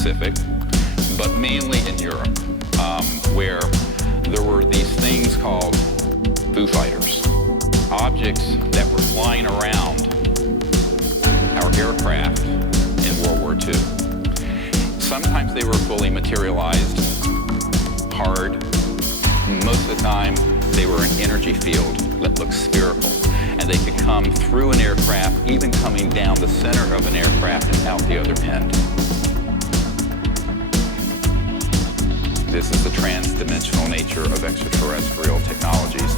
Pacific, but mainly in Europe, where there were these things called Foo Fighters, objects that were flying around our aircraft in World War II. Sometimes they were fully materialized, hard. Most of the time, they were an energy field that looked spherical, and they could come through an aircraft, even coming down the center of an aircraft and out the other end. This is the trans-dimensional nature of extraterrestrial technologies.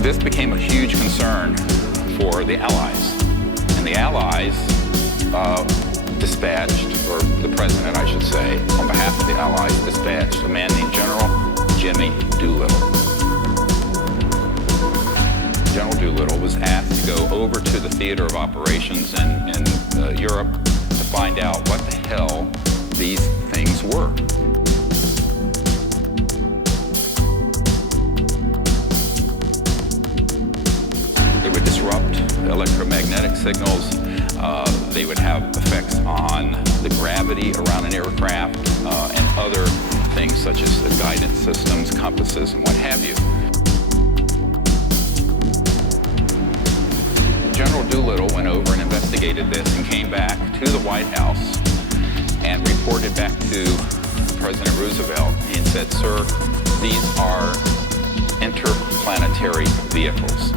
This became a huge concern for the Allies. And the Allies dispatched, or the president, I should say, on behalf of the Allies, dispatched a man named General Jimmy Doolittle. General Doolittle was asked to go over to the theater of operations in Europe to find out what the hell these things were. They would disrupt electromagnetic signals. They would have effects on the gravity around an aircraft and other things such as the guidance systems, compasses, and what have you. General Doolittle went over and investigated this and came back to the White House and reported back to President Roosevelt and said, "Sir, these are interplanetary vehicles."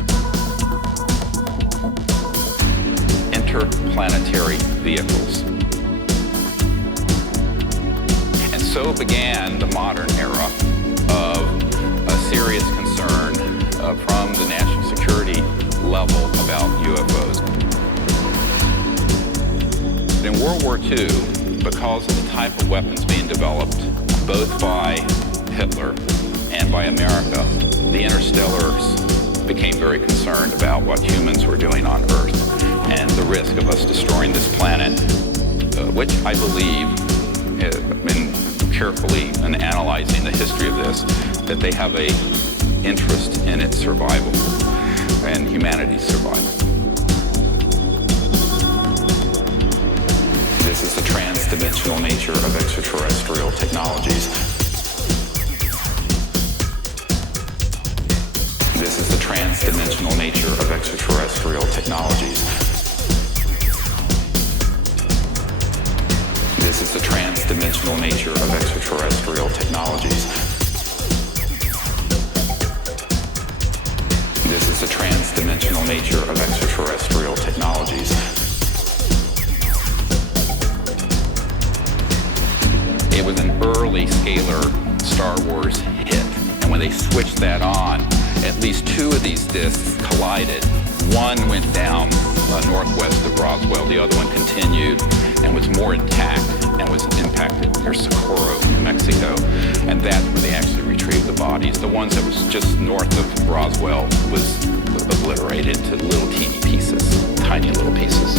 Interplanetary vehicles. And so began the modern era of a serious concern from the national security level about UFOs. In World War II, because of the type of weapons being developed both by Hitler and by America, the interstellars became very concerned about what humans were doing on Earth and the risk of us destroying this planet, which I believe, in carefully in analyzing the history of this, that they have a interest in its survival and humanity's survival. This is the trans-dimensional nature of extraterrestrial technologies. This is the trans-dimensional nature of extraterrestrial technologies. This is the trans-dimensional nature of extraterrestrial technologies. This is the trans-dimensional nature of extraterrestrial technologies. It was an early scalar Star Wars hit, and when they switched that on, at least two of these disks collided. One went down northwest of Roswell, the other one continued and was more intact and was impacted near Socorro, New Mexico, and that's where they actually retrieved the bodies. The ones that was just north of Roswell was obliterated to little teeny pieces, tiny little pieces.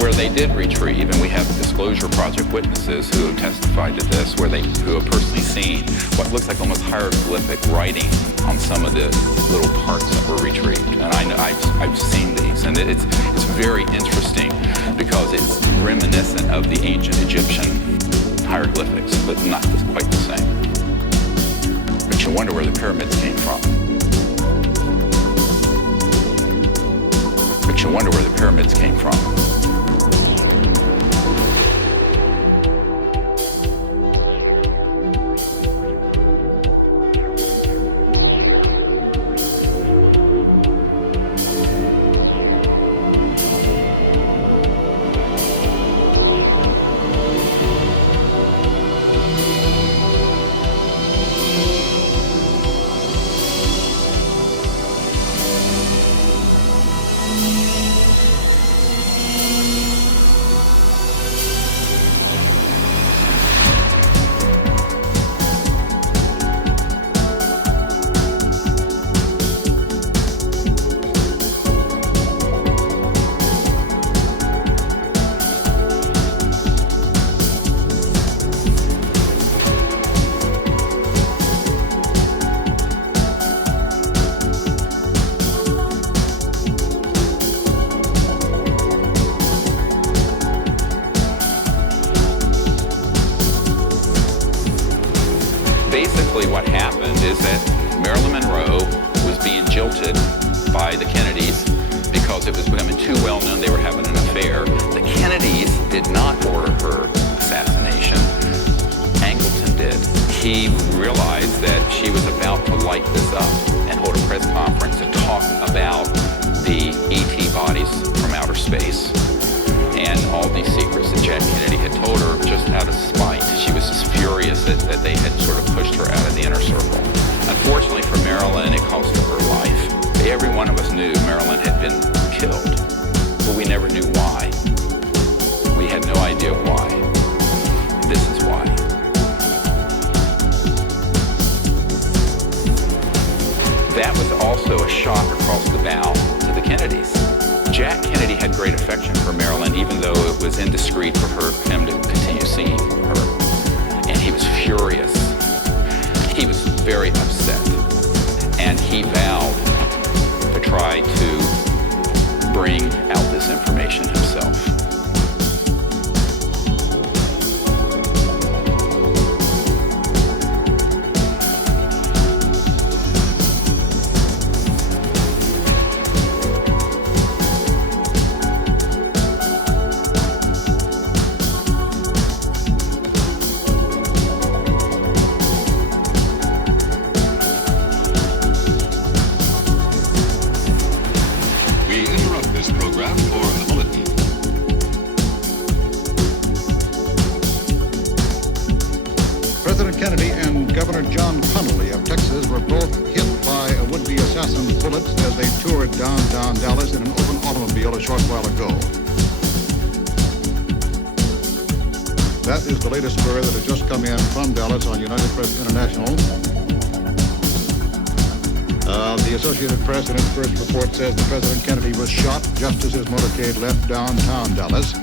Where they did retrieve, and we have Disclosure Project witnesses who have testified to this, who have personally seen what looks like almost hieroglyphic writing on some of the little parts that were retrieved. And I've seen these, and it's very interesting because it's reminiscent of the ancient Egyptian hieroglyphics, but not quite the same. But you wonder where the pyramids came from. But you wonder where the pyramids came from. Basically what happened is that Marilyn Monroe was being jilted by the Kennedys because it was becoming too well known they were having an affair. The Kennedys did not order her assassination. Angleton did. He realized that she was about to light this up and hold a press conference to talk about the ET bodies from outer space and all these secrets that Jack Kennedy had told her just out of spite. She was just furious that they had sort of pushed her out of the inner circle. Unfortunately for Marilyn, it cost her her life. Every one of us knew Marilyn had been killed, but we never knew why. We had no idea why. This is why. That was also a shot across the bow to the Kennedys. Jack Kennedy had great affection for Marilyn, even though it was indiscreet for him to continue seeing her. And he was furious. He was very upset. And he vowed to try to bring out this information himself. Downtown Dallas in an open automobile a short while ago. That is the latest story that has just come in from Dallas on United Press International. The Associated Press in its first report says that President Kennedy was shot just as his motorcade left downtown Dallas.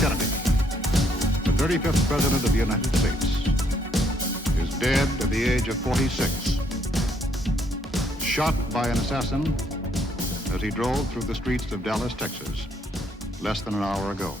Kennedy, the 35th President of the United States, is dead at the age of 46, shot by an assassin as he drove through the streets of Dallas, Texas, less than an hour ago.